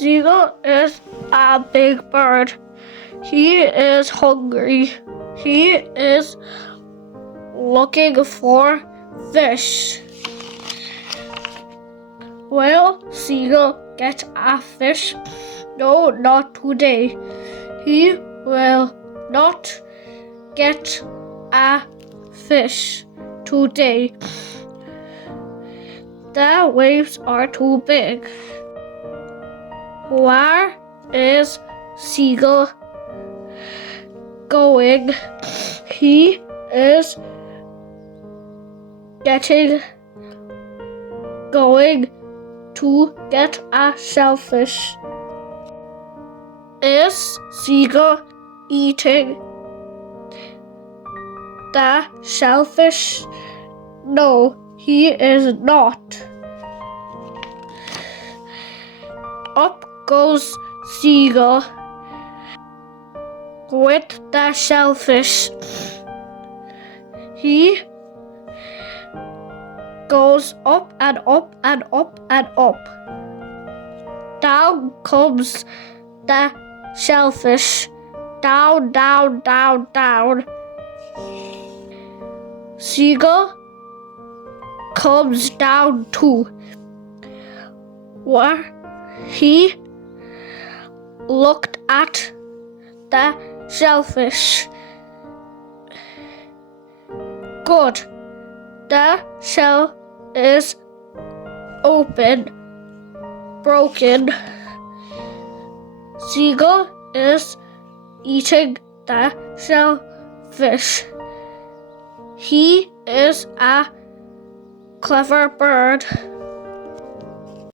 Seagull is a big bird. He is hungry. He is looking for fish. Will Seagull get a fish? No, not today. He will not get a fish today. The waves are too big. Where is Seagull going? He is going to get a shellfish. Is Seagull eating the shellfish? No, he is not. Up goes Seagull with the shellfish. He goes up and up and up and up. Down comes the shellfish. Down, down, down, down. Seagull comes down too, where he looked at the shellfish. Good. The shell is broken. Seagull is eating the shellfish. He is a clever bird.